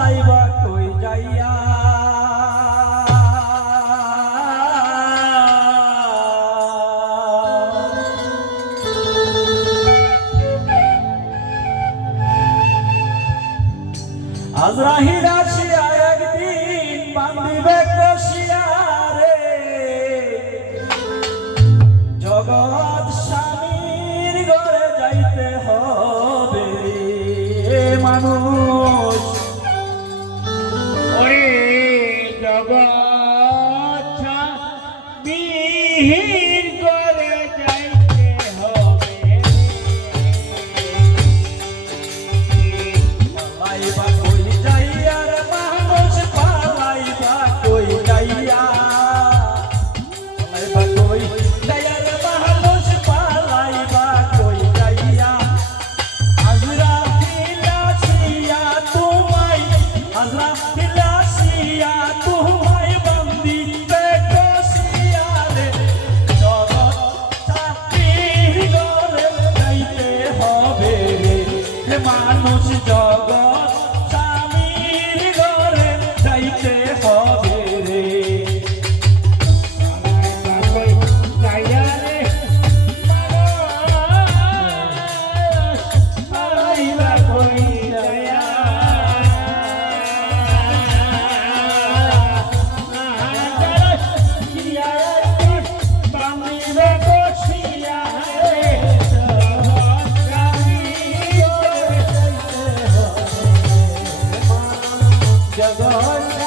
পালাইবা কই যাইয়া আজরাহিল আসিয়া একদিন বান্ধিবে কষিয়া রে জগৎ স্বামীর ঘরে যাইতে হবে রে মানুষ ওরে জগৎ স্বামীর ঘরে যাইতে হবে পালাইবা কই যাইয়া রে মানুষ পালাইবা কই যাইয়া পালাইবা কই যাইয়া রে মানুষ পালাইবা কই যাইয়া আজরাহিল আসিয়া তোমায় বান্ধিবে কষিয়া রে জগৎ স্বামীর ঘরে যাইতে হবে রে মানুষ জগৎ স্বামীর ঘরে যাইতে হবে রে যাইয়া রে পালাইবা কই যাইয়া বান্ধিবে কষিয়া রে জগৎ